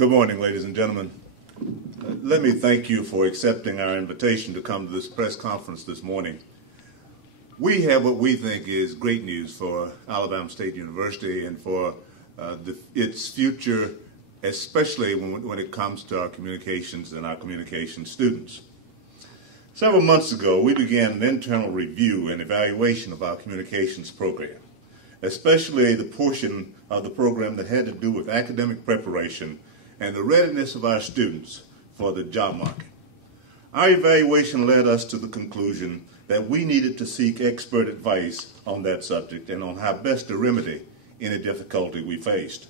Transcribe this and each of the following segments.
Good morning, ladies and gentlemen. Let me thank you for accepting our invitation to come to this press conference this morning. We have what we think is great news for Alabama State University and for its future, especially when it comes to our communications and our communication students. Several months ago, we began an internal review and evaluation of our communications program, especially the portion of the program that had to do with academic preparation and the readiness of our students for the job market. Our evaluation led us to the conclusion that we needed to seek expert advice on that subject and on how best to remedy any difficulty we faced.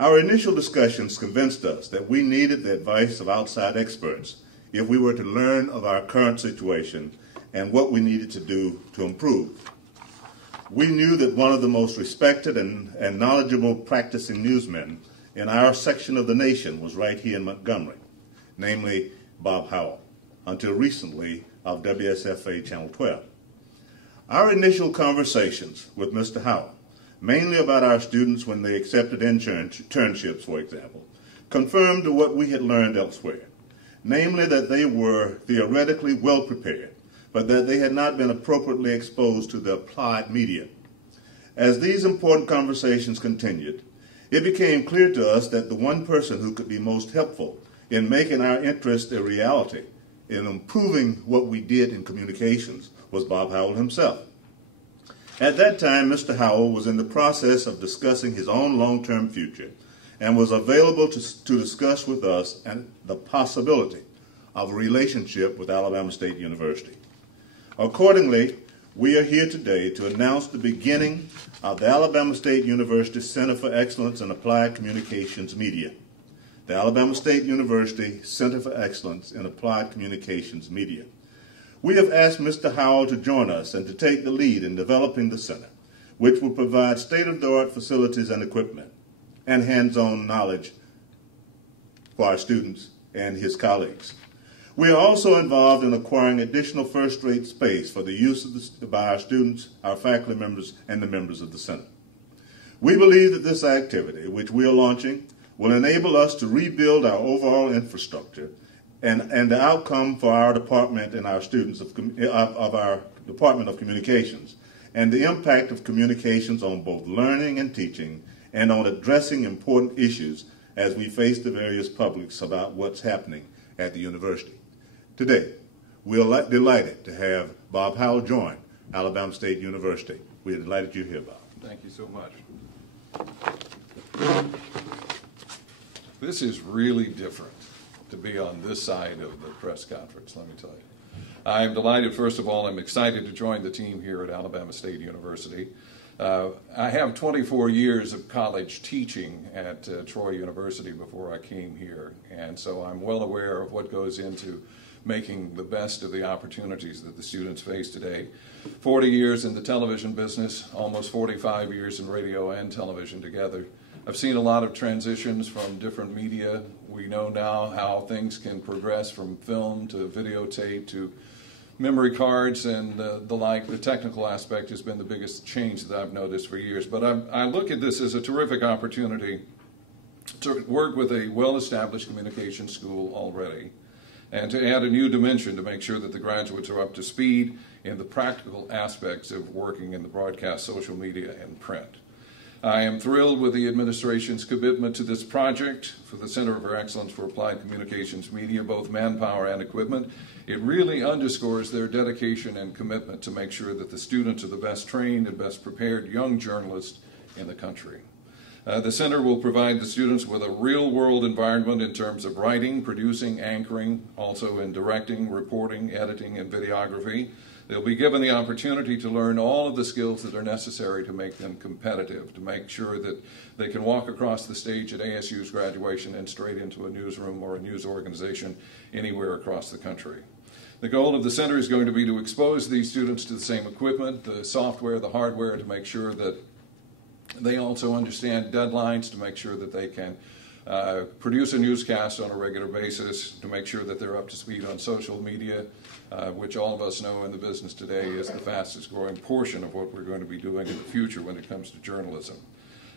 Our initial discussions convinced us that we needed the advice of outside experts if we were to learn of our current situation and what we needed to do to improve. We knew that one of the most respected and knowledgeable practicing newsmen in our section of the nation was right here in Montgomery, namely Bob Howell, until recently of WSFA Channel 12. Our initial conversations with Mr. Howell, mainly about our students when they accepted internships, for example, confirmed what we had learned elsewhere, namely that they were theoretically well prepared, but that they had not been appropriately exposed to the applied media. As these important conversations continued, it became clear to us that the one person who could be most helpful in making our interest a reality, in improving what we did in communications, was Bob Howell himself. At that time, Mr. Howell was in the process of discussing his own long-term future and was available to discuss with us the possibility of a relationship with Alabama State University. Accordingly, we are here today to announce the beginning of the Alabama State University Center for Excellence in Applied Communications Media. The Alabama State University Center for Excellence in Applied Communications Media. We have asked Mr. Howell to join us and to take the lead in developing the center, which will provide state-of-the-art facilities and equipment and hands-on knowledge for our students and his colleagues. We are also involved in acquiring additional first-rate space for the use by our students, our faculty members, and the members of the center. We believe that this activity, which we are launching, will enable us to rebuild our overall infrastructure and the outcome for our department and our students of our Department of Communications, and the impact of communications on both learning and teaching and on addressing important issues as we face the various publics about what's happening at the university. Today, we are delighted to have Bob Howell join Alabama State University. We are delighted you're here, Bob. Thank you so much. This is really different to be on this side of the press conference, let me tell you. I'm delighted, first of all, I'm excited to join the team here at Alabama State University. I have 24 years of college teaching at Troy University before I came here, and so I'm well aware of what goes into making the best of the opportunities that the students face today. 40 years in the television business, almost 45 years in radio and television together. I've seen a lot of transitions from different media. We know now how things can progress from film to videotape to memory cards and the like. The technical aspect has been the biggest change that I've noticed for years. But I look at this as a terrific opportunity to work with a well-established communication school already and to add a new dimension to make sure that the graduates are up to speed in the practical aspects of working in the broadcast, social media, and print. I am thrilled with the administration's commitment to this project for the Center for Excellence for Applied Communications Media, both manpower and equipment. It really underscores their dedication and commitment to make sure that the students are the best trained and best prepared young journalists in the country. The center will provide the students with a real-world environment in terms of writing, producing, anchoring, also in directing, reporting, editing, and videography. They'll be given the opportunity to learn all of the skills that are necessary to make them competitive, to make sure that they can walk across the stage at ASU's graduation and straight into a newsroom or a news organization anywhere across the country. The goal of the center is going to be to expose these students to the same equipment, the software, the hardware, to make sure that they also understand deadlines, to make sure that they can produce a newscast on a regular basis, to make sure that they're up to speed on social media, which all of us know in the business today is the fastest growing portion of what we're going to be doing in the future when it comes to journalism.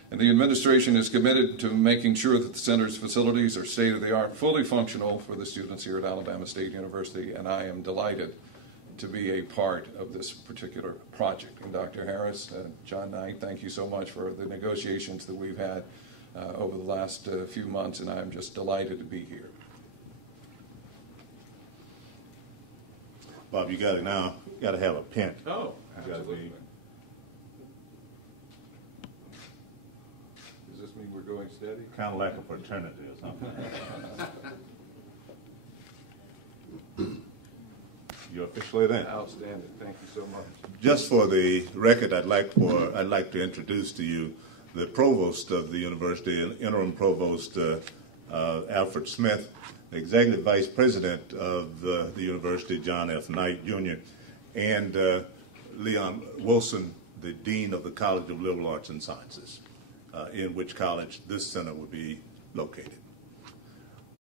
And the administration is committed to making sure that the center's facilities are state-of-the-art, fully functional for the students here at Alabama State University, and I am delighted to be a part of this particular project. And Dr. Harris, John Knight, thank you so much for the negotiations that we've had over the last few months, and I'm just delighted to be here. Bob, you got it now. You got to have a pen. Oh, absolutely. Does this mean we're going steady? Kind of like a fraternity or something. You're officially there. Outstanding. Thank you so much. Just for the record, I'd like to introduce to you the provost of the university, interim provost Alfred Smith, the executive vice president of the university, John F. Knight, Jr., and Leon Wilson, the dean of the College of Liberal Arts and Sciences, in which college this center would be located.